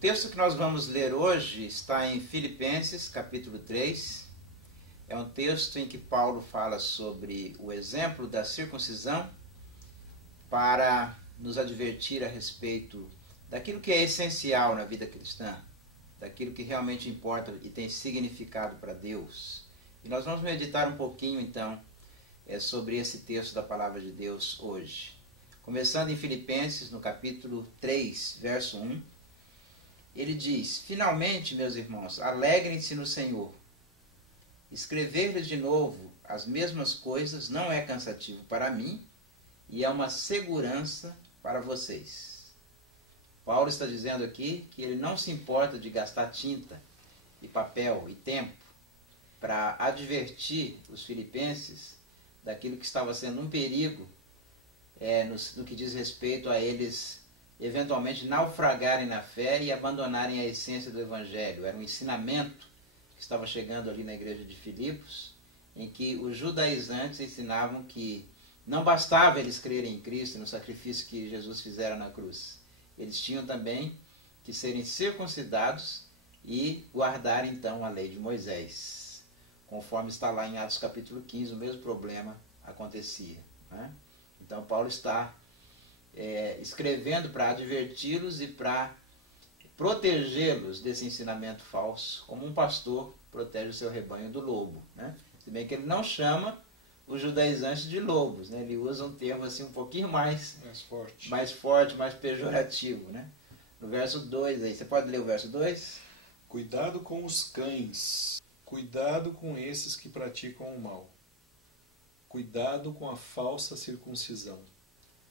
texto que nós vamos ler hoje está em Filipenses, capítulo 3. É um texto em que Paulo fala sobre o exemplo da circuncisão para nos advertir a respeito daquilo que é essencial na vida cristã, daquilo que realmente importa e tem significado para Deus. E nós vamos meditar um pouquinho, então, sobre esse texto da Palavra de Deus hoje. Começando em Filipenses, no capítulo 3, verso 1, ele diz: Finalmente, meus irmãos, alegrem-se no Senhor. Escrever-lhes de novo as mesmas coisas não é cansativo para mim e é uma segurança para vocês. Paulo está dizendo aqui que ele não se importa de gastar tinta e papel e tempo para advertir os filipenses daquilo que estava sendo um perigo no que diz respeito a eles eventualmente naufragarem na fé e abandonarem a essência do Evangelho. Era um ensinamento que estava chegando ali na igreja de Filipos, em que os judaizantes ensinavam que não bastava eles crerem em Cristo e no sacrifício que Jesus fizera na cruz. Eles tinham também que serem circuncidados e guardar então a lei de Moisés. Conforme está lá em Atos capítulo 15, o mesmo problema acontecia, né? Então Paulo está escrevendo para adverti-los e para protegê-los desse ensinamento falso, como um pastor protege o seu rebanho do lobo, né? Se bem que ele não chama os judaizantes de lobos, né? Ele usa um termo assim um pouquinho mais forte, mais pejorativo, né? No verso 2 aí, você pode ler o verso 2? Cuidado com os cães, cuidado com esses que praticam o mal, cuidado com a falsa circuncisão.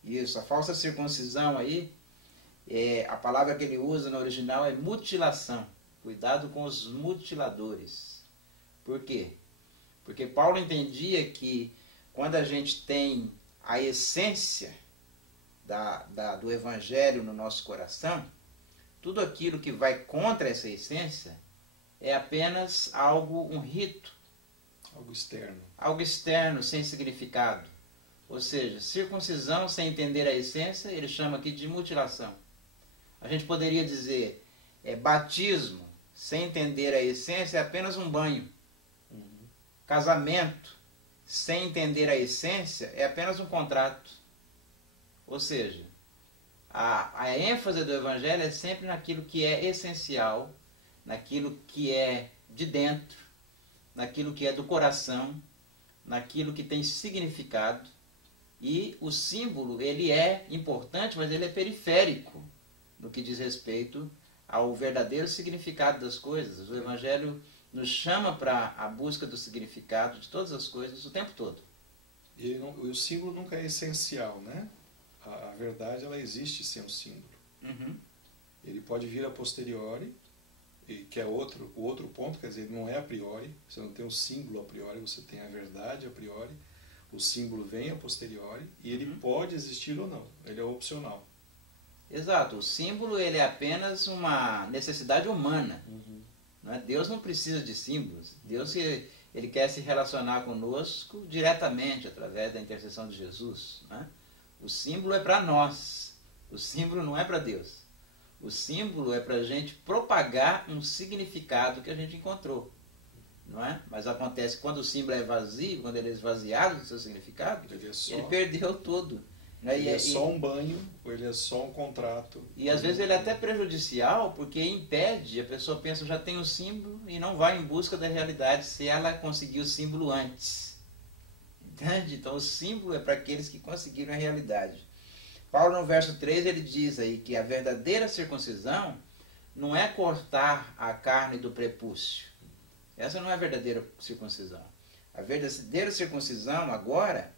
Isso, a falsa circuncisão aí, a palavra que ele usa no original é mutilação. Cuidado com os mutiladores. Por quê? Porque Paulo entendia que quando a gente tem a essência do Evangelho no nosso coração, tudo aquilo que vai contra essa essência é apenas um rito. Algo externo. Algo externo, sem significado. Ou seja, circuncisão sem entender a essência, ele chama aqui de mutilação. A gente poderia dizer, batismo sem entender a essência é apenas um banho. Casamento sem entender a essência é apenas um contrato. Ou seja, a ênfase do Evangelho é sempre naquilo que é essencial, naquilo que é de dentro, naquilo que é do coração, naquilo que tem significado. E o símbolo, ele é importante, mas ele é periférico no que diz respeito ao verdadeiro significado das coisas. O Evangelho nos chama para a busca do significado de todas as coisas o tempo todo. E o símbolo nunca é essencial, né? A verdade, ela existe sem o símbolo. Uhum. Ele pode vir a posteriori, que é o outro ponto, quer dizer, não é a priori. Você não tem o símbolo a priori, você tem a verdade a priori. O símbolo vem a posteriori e ele pode existir ou não. Ele é opcional. Exato. O símbolo, ele é apenas uma necessidade humana. Não é? Deus não precisa de símbolos. Deus ele quer se relacionar conosco diretamente através da intercessão de Jesus, não é? O símbolo é para nós. O símbolo não é para Deus. O símbolo é para a gente propagar um significado que a gente encontrou. Não é? Mas acontece que quando o símbolo é vazio, quando ele é esvaziado do seu significado, ele perdeu tudo. Né? Ele é só um banho, ou ele é só um contrato. E às vezes ele é até prejudicial, porque impede, a pessoa pensa, já tem o símbolo, e não vai em busca da realidade se ela conseguiu o símbolo antes. Entende? Então o símbolo é para aqueles que conseguiram a realidade. Paulo no verso 3 ele diz aí que a verdadeira circuncisão não é cortar a carne do prepúcio. Essa não é a verdadeira circuncisão. A verdadeira circuncisão, agora,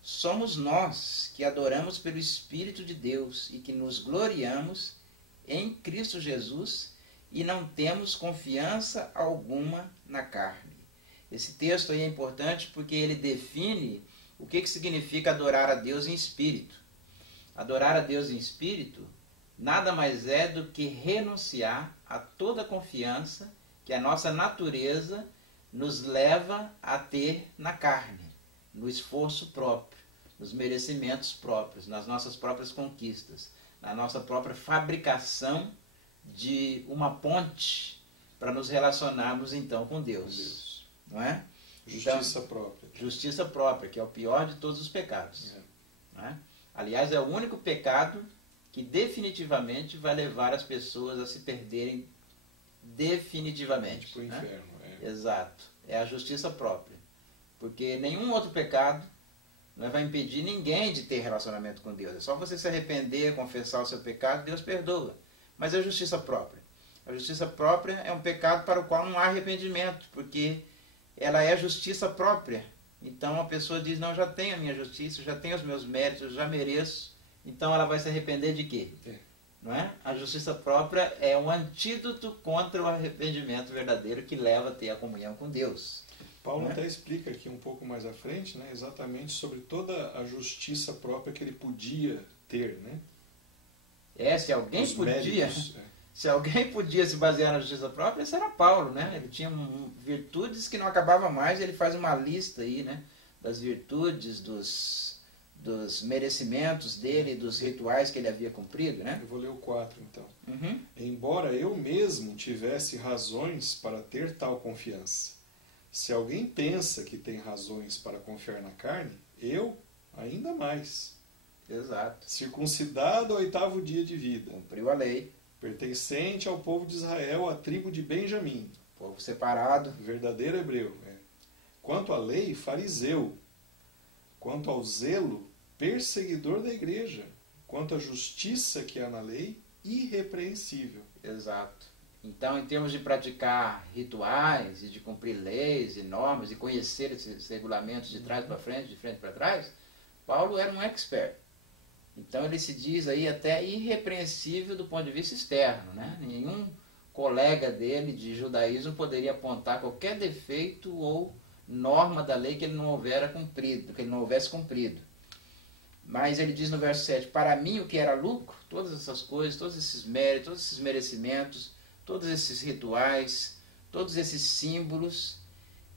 somos nós que adoramos pelo Espírito de Deus e que nos gloriamos em Cristo Jesus e não temos confiança alguma na carne. Esse texto aí é importante porque ele define o que significa adorar a Deus em espírito. Adorar a Deus em espírito nada mais é do que renunciar a toda confiança que a nossa natureza nos leva a ter na carne, no esforço próprio, nos merecimentos próprios, nas nossas próprias conquistas, na nossa própria fabricação de uma ponte para nos relacionarmos então com Deus. Não é? Justiça então, própria. Justiça própria, que é o pior de todos os pecados. Não é? Aliás, é o único pecado que definitivamente vai levar as pessoas a se perderem definitivamente. Para o inferno. Exato. É a justiça própria. Porque nenhum outro pecado não vai impedir ninguém de ter relacionamento com Deus. É só você se arrepender, confessar o seu pecado, Deus perdoa. Mas é a justiça própria. A justiça própria é um pecado para o qual não há arrependimento, porque ela é justiça própria. Então a pessoa diz, não, eu já tenho a minha justiça, eu já tenho os meus méritos, eu já mereço. Então ela vai se arrepender de quê? Não é? A justiça própria é um antídoto contra o arrependimento verdadeiro que leva a ter a comunhão com Deus. Paulo até explica aqui um pouco mais à frente, né, exatamente sobre toda a justiça própria que ele podia ter. Né? Se alguém Os podia... méritos, Se alguém podia se basear na justiça própria, esse era Paulo, né? Ele tinha virtudes que não acabavam mais, ele faz uma lista aí, né? Das virtudes, dos merecimentos dele, dos rituais que ele havia cumprido, né? Eu vou ler o 4, então. Uhum. Embora eu mesmo tivesse razões para ter tal confiança, se alguém pensa que tem razões para confiar na carne, eu ainda mais. Exato. Circuncidado ao 8º dia de vida. Cumpriu a lei. Pertencente ao povo de Israel, à tribo de Benjamim. Povo separado. Verdadeiro hebreu. Quanto à lei, fariseu. Quanto ao zelo, perseguidor da igreja. Quanto à justiça que há na lei, irrepreensível. Exato. Então, em termos de praticar rituais, e de cumprir leis e normas, e conhecer esses regulamentos de trás para frente, de frente para trás, Paulo era um expert. Então ele se diz aí até irrepreensível do ponto de vista externo, né? Nenhum colega dele de judaísmo poderia apontar qualquer defeito ou norma da lei que ele não houvesse cumprido. Mas ele diz no verso 7, para mim o que era lucro, todas essas coisas, todos esses méritos, todos esses merecimentos, todos esses rituais, todos esses símbolos,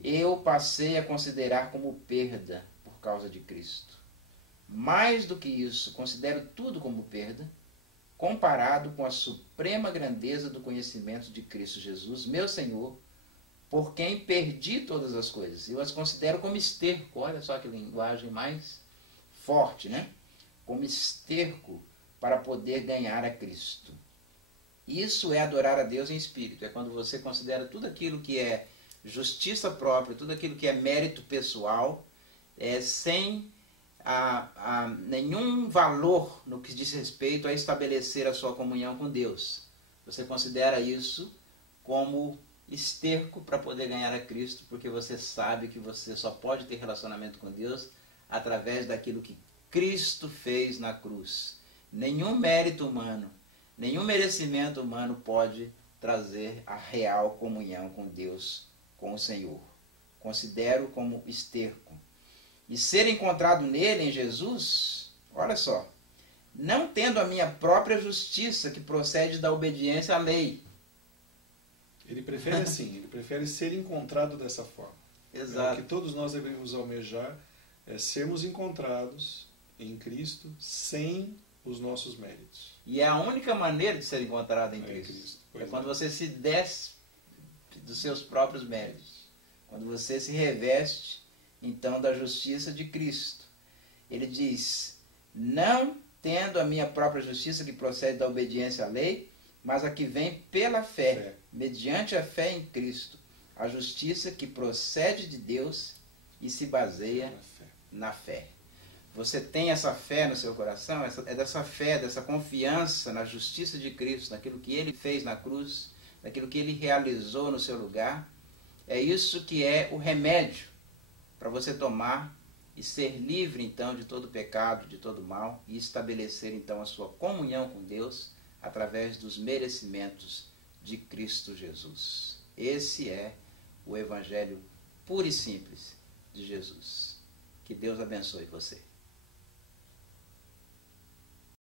eu passei a considerar como perda por causa de Cristo. Mais do que isso, considero tudo como perda, comparado com a suprema grandeza do conhecimento de Cristo Jesus, meu Senhor, por quem perdi todas as coisas. Eu as considero como esterco. Olha só que linguagem mais forte, né? Como esterco para poder ganhar a Cristo. Isso é adorar a Deus em espírito. É quando você considera tudo aquilo que é justiça própria, tudo aquilo que é mérito pessoal, sem nenhum valor no que diz respeito a estabelecer a sua comunhão com Deus. Você considera isso como esterco para poder ganhar a Cristo, porque você sabe que você só pode ter relacionamento com Deus através daquilo que Cristo fez na cruz. Nenhum mérito humano, nenhum merecimento humano pode trazer a real comunhão com Deus, com o Senhor. Considero como esterco. E ser encontrado nele, em Jesus, olha só, não tendo a minha própria justiça que procede da obediência à lei. Ele prefere assim, ele prefere ser encontrado dessa forma. Exato. O que todos nós devemos almejar é sermos encontrados em Cristo sem os nossos méritos. E é a única maneira de ser encontrado em Cristo. É quando você se despe dos seus próprios méritos. Quando você se reveste então da justiça de Cristo. Ele diz, não tendo a minha própria justiça que procede da obediência à lei, mas a que vem pela fé, mediante a fé em Cristo, a justiça que procede de Deus e se baseia na fé. Você tem essa fé no seu coração? É dessa fé, dessa confiança na justiça de Cristo, naquilo que Ele fez na cruz, naquilo que Ele realizou no seu lugar. É isso que é o remédio para você tomar e ser livre, então, de todo pecado, de todo mal, e estabelecer, então, a sua comunhão com Deus através dos merecimentos de Cristo Jesus. Esse é o Evangelho puro e simples de Jesus. Que Deus abençoe você.